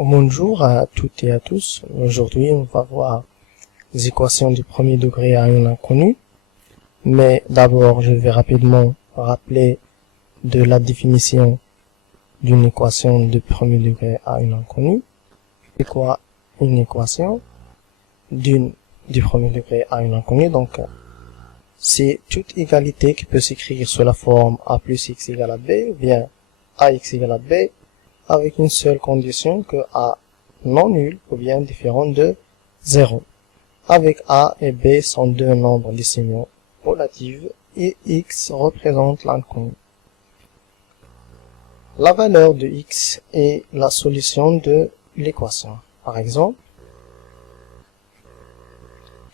Bonjour à toutes et à tous. Aujourd'hui, on va voir les équations du premier degré à un inconnu. Mais d'abord, je vais rapidement rappeler de la définition d'une équation de premier degré à un inconnu. C'est quoi une équation du premier degré à un inconnu? Donc, c'est toute égalité qui peut s'écrire sous la forme a plus x égale à b, ou bien ax égale à b, avec une seule condition que a non nul ou bien différent de 0, avec a et b sont deux nombres décimaux relatifs et x représente l'inconnu. La valeur de x est la solution de l'équation. Par exemple,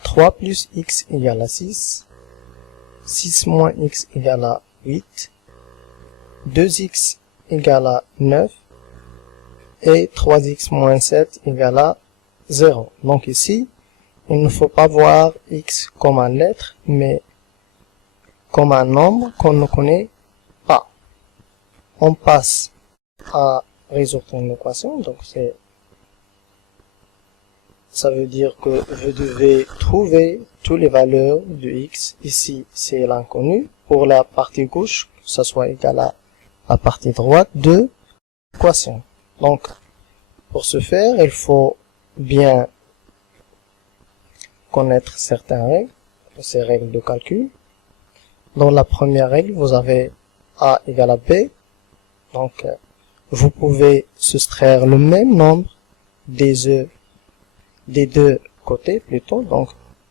3 plus x égale à 6, 6 moins x égale à 8, 2x égale à 9, et 3x moins 7 égale à 0. Donc ici, il ne faut pas voir x comme une lettre, mais comme un nombre qu'on ne connaît pas. On passe à résoudre une équation. Donc ça veut dire que vous devez trouver toutes les valeurs de x. Ici, c'est l'inconnu. Pour la partie gauche, que ce soit égal à la partie droite de l'équation. Donc, pour ce faire, il faut bien connaître certaines règles, ces règles de calcul. Dans la première règle, vous avez a égale à b. Donc, vous pouvez soustraire le même nombre des deux côtés plutôt. Donc,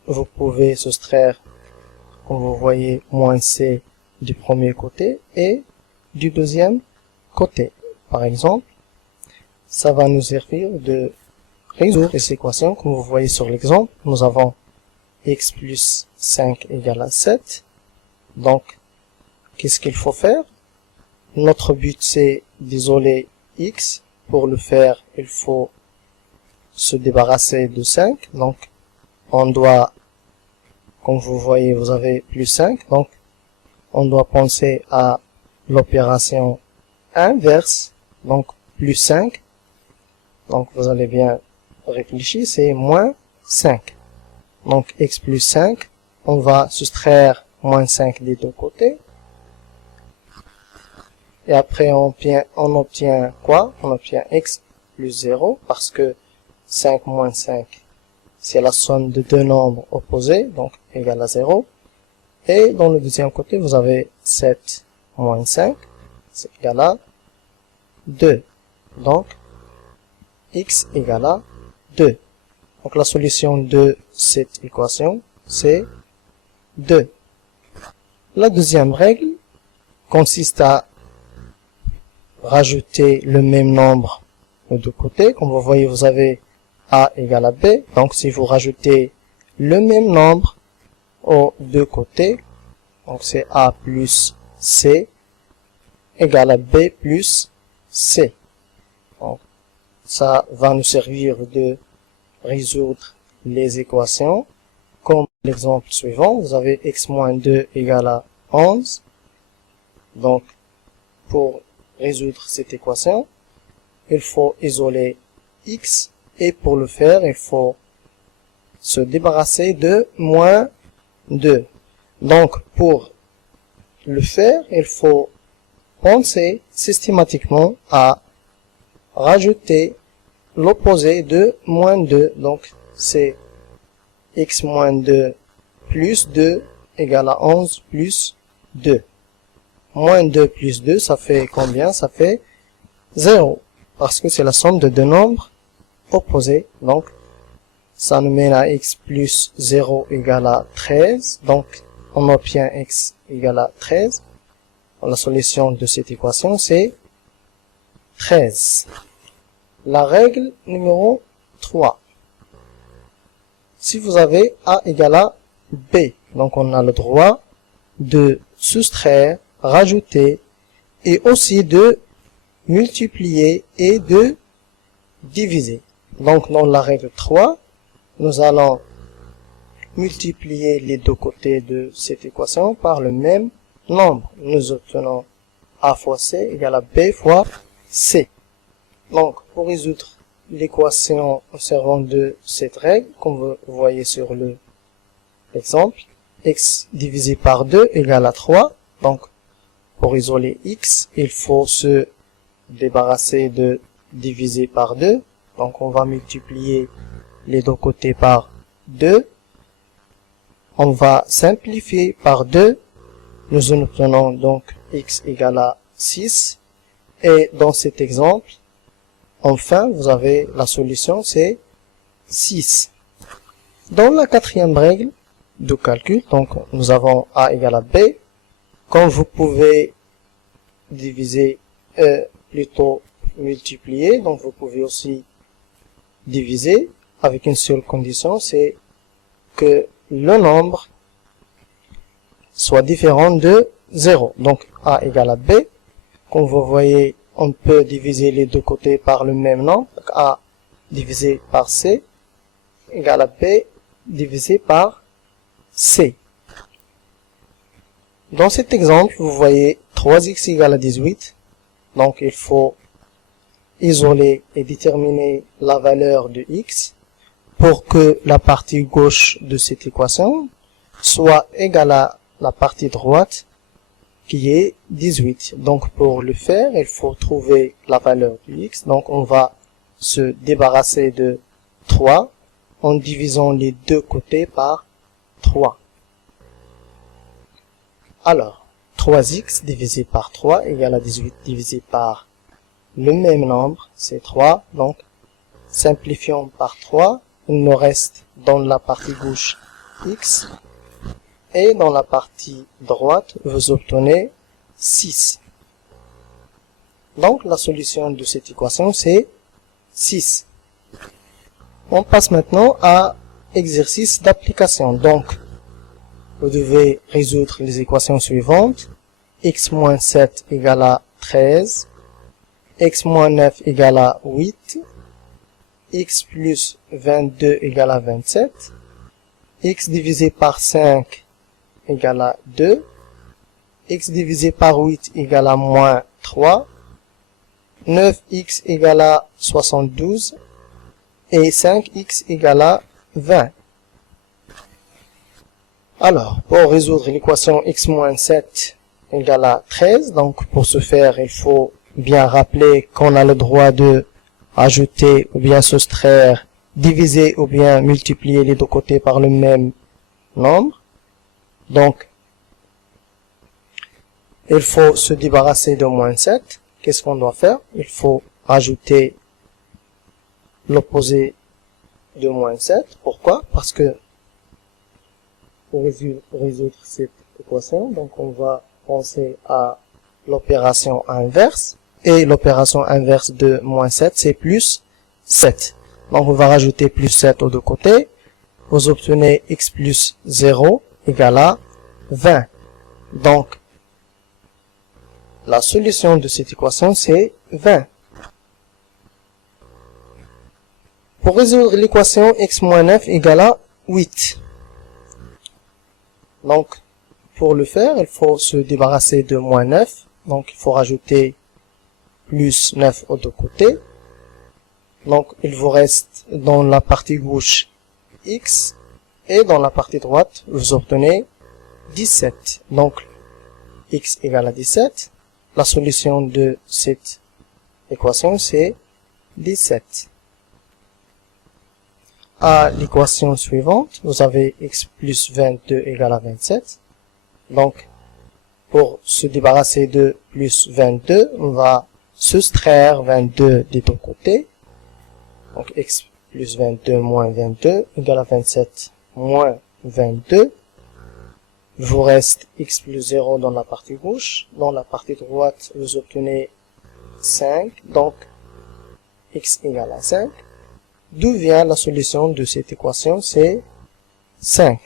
vous pouvez soustraire, comme vous voyez, moins c du premier côté et du deuxième côté. Par exemple, ça va nous servir de résoudre les équations. Comme vous voyez sur l'exemple, nous avons x plus 5 égale à 7. Donc, qu'est-ce qu'il faut faire? Notre but, c'est d'isoler x. Pour le faire, il faut se débarrasser de 5. Donc, on doit, comme vous voyez, vous avez plus 5. Donc, on doit penser à l'opération inverse. Donc, plus 5. Donc, vous allez bien réfléchir, c'est moins 5. Donc, x plus 5, on va soustraire moins 5 des deux côtés. Et après, on obtient quoi? On obtient x plus 0, parce que 5 moins 5, c'est la somme de deux nombres opposés, donc égal à 0. Et dans le deuxième côté, vous avez 7 moins 5, c'est égal à 2. Donc, x égale à 2. Donc la solution de cette équation, c'est 2. La deuxième règle consiste à rajouter le même nombre aux deux côtés. Comme vous voyez, vous avez a égale à b. Donc si vous rajoutez le même nombre aux deux côtés, donc c'est a plus c égale à b plus c. Donc, ça va nous servir de résoudre les équations. Comme l'exemple suivant, vous avez x moins 2 égale à 11. Donc, pour résoudre cette équation, il faut isoler x. Et pour le faire, il faut se débarrasser de moins 2. Donc, pour le faire, il faut penser systématiquement à rajouter l'opposé de moins 2. Donc, c'est x moins 2 plus 2 égale à 11 plus 2. Moins 2 plus 2, ça fait combien? Ça fait 0. Parce que c'est la somme de deux nombres opposés. Donc, ça nous mène à x plus 0 égale à 13. Donc, on obtient x égale à 13. La solution de cette équation, c'est 13. La règle numéro 3. Si vous avez a égale à b, donc on a le droit de soustraire, rajouter et aussi de multiplier et de diviser. Donc dans la règle 3, nous allons multiplier les deux côtés de cette équation par le même nombre. Nous obtenons a fois c égale à b fois c. Donc, pour résoudre l'équation en servant de cette règle, comme vous voyez sur l'exemple. X divisé par 2 égale à 3. Donc, pour isoler x, il faut se débarrasser de diviser par 2. Donc, on va multiplier les deux côtés par 2. On va simplifier par 2. Nous obtenons donc x égale à 6. Et dans cet exemple, enfin, vous avez la solution, c'est 6. Dans la quatrième règle de calcul, donc nous avons a égale à b. Comme vous pouvez diviser, plutôt multiplier, donc vous pouvez aussi diviser avec une seule condition, c'est que le nombre soit différent de 0. Donc a égale à b. Comme vous voyez, on peut diviser les deux côtés par le même nombre. Donc a divisé par c égale à b divisé par c. Dans cet exemple, vous voyez 3x égale à 18. Donc il faut isoler et déterminer la valeur de x pour que la partie gauche de cette équation soit égale à la partie droite qui est 18. Donc pour le faire, il faut trouver la valeur de x. Donc on va se débarrasser de 3 en divisant les deux côtés par 3. Alors, 3x divisé par 3 égale à 18 divisé par le même nombre, c'est 3. Donc, simplifions par 3. Il nous reste dans la partie gauche x. Et dans la partie droite, vous obtenez 6. Donc, la solution de cette équation, c'est 6. On passe maintenant à exercice d'application. Donc, vous devez résoudre les équations suivantes. X moins 7 égale à 13. X moins 9 égale à 8. X plus 22 égale à 27. X divisé par 5 égale à 2. X divisé par 8 égale à moins 3. 9x égale à 72. Et 5x égale à 20. Alors, pour résoudre l'équation x moins 7 égale à 13, donc pour ce faire, il faut bien rappeler qu'on a le droit de ajouter ou bien soustraire, diviser ou bien multiplier les deux côtés par le même nombre. Donc, il faut se débarrasser de moins 7. Qu'est-ce qu'on doit faire? Il faut ajouter l'opposé de moins 7. Pourquoi? Parce que pour résoudre cette équation, donc on va penser à l'opération inverse. Et l'opération inverse de moins 7, c'est plus 7. Donc on va rajouter plus 7 aux deux côtés. Vous obtenez x plus 0 égale à 20. Donc, la solution de cette équation, c'est 20. Pour résoudre l'équation x moins 9 égale à 8. Donc, pour le faire, il faut se débarrasser de moins 9. Donc, il faut rajouter plus 9 aux deux côtés. Donc, il vous reste dans la partie gauche x. Et dans la partie droite, vous obtenez 17. Donc, x égale à 17. La solution de cette équation, c'est 17. À l'équation suivante, vous avez x plus 22 égale à 27. Donc, pour se débarrasser de plus 22, on va soustraire 22 des deux côtés. Donc, x plus 22 moins 22 égale à 27 moins 22. Il vous reste x plus 0 dans la partie gauche. Dans la partie droite, vous obtenez 5. Donc, x égale à 5. D'où vient la solution de cette équation? C'est 5.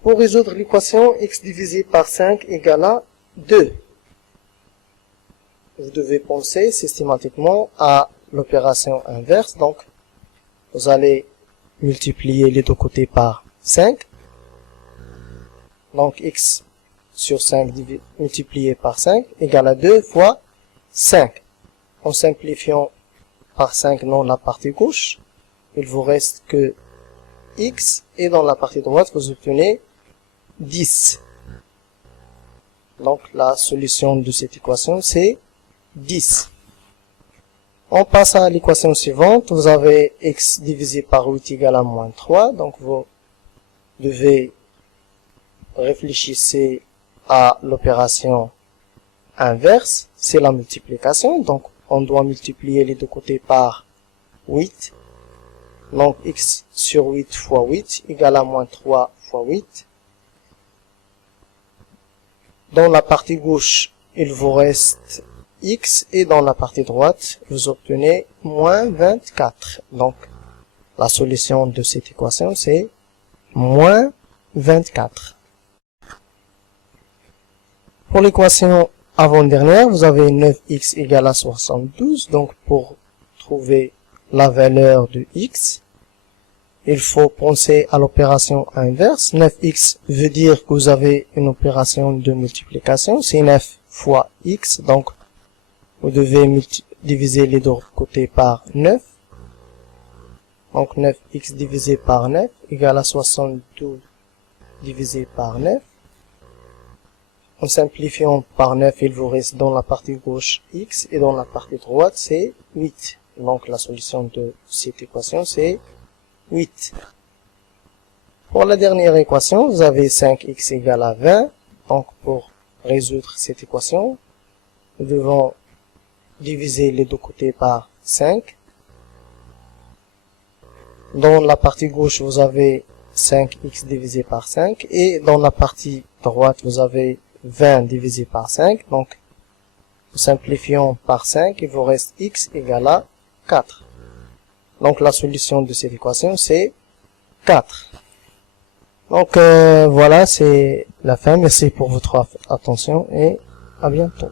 Pour résoudre l'équation x divisé par 5 égale à 2. Vous devez penser systématiquement à l'opération inverse. Donc, vous allez multiplier les deux côtés par 5. Donc, x sur 5 multiplié par 5 égale à 2 fois 5. En simplifiant par 5 dans la partie gauche, il vous reste que x, et dans la partie droite, vous obtenez 10. Donc la solution de cette équation, c'est 10. On passe à l'équation suivante. Vous avez x divisé par 8 égale à moins 3. Donc vous devez réfléchir à l'opération inverse. C'est la multiplication. Donc on doit multiplier les deux côtés par 8. Donc x sur 8 fois 8 égale à moins 3 fois 8. Dans la partie gauche, il vous reste x, et dans la partie droite, vous obtenez moins 24. Donc, la solution de cette équation, c'est moins 24. Pour l'équation avant-dernière, vous avez 9x égale à 72. Donc, pour trouver la valeur de x, il faut penser à l'opération inverse. 9x veut dire que vous avez une opération de multiplication. C'est 9 fois x. Donc, vous devez diviser les deux côtés par 9. Donc, 9x divisé par 9 égale à 72 divisé par 9. En simplifiant par 9, il vous reste dans la partie gauche x, et dans la partie droite, c'est 8. Donc, la solution de cette équation, c'est 8. Pour la dernière équation, vous avez 5x égale à 20. Donc, pour résoudre cette équation, nous devons diviser les deux côtés par 5. Dans la partie gauche, vous avez 5x divisé par 5. Et dans la partie droite, vous avez 20 divisé par 5. Donc, simplifions par 5, il vous reste x égale à 4. Donc, la solution de cette équation, c'est 4. Donc, voilà, c'est la fin. Merci pour votre attention et à bientôt.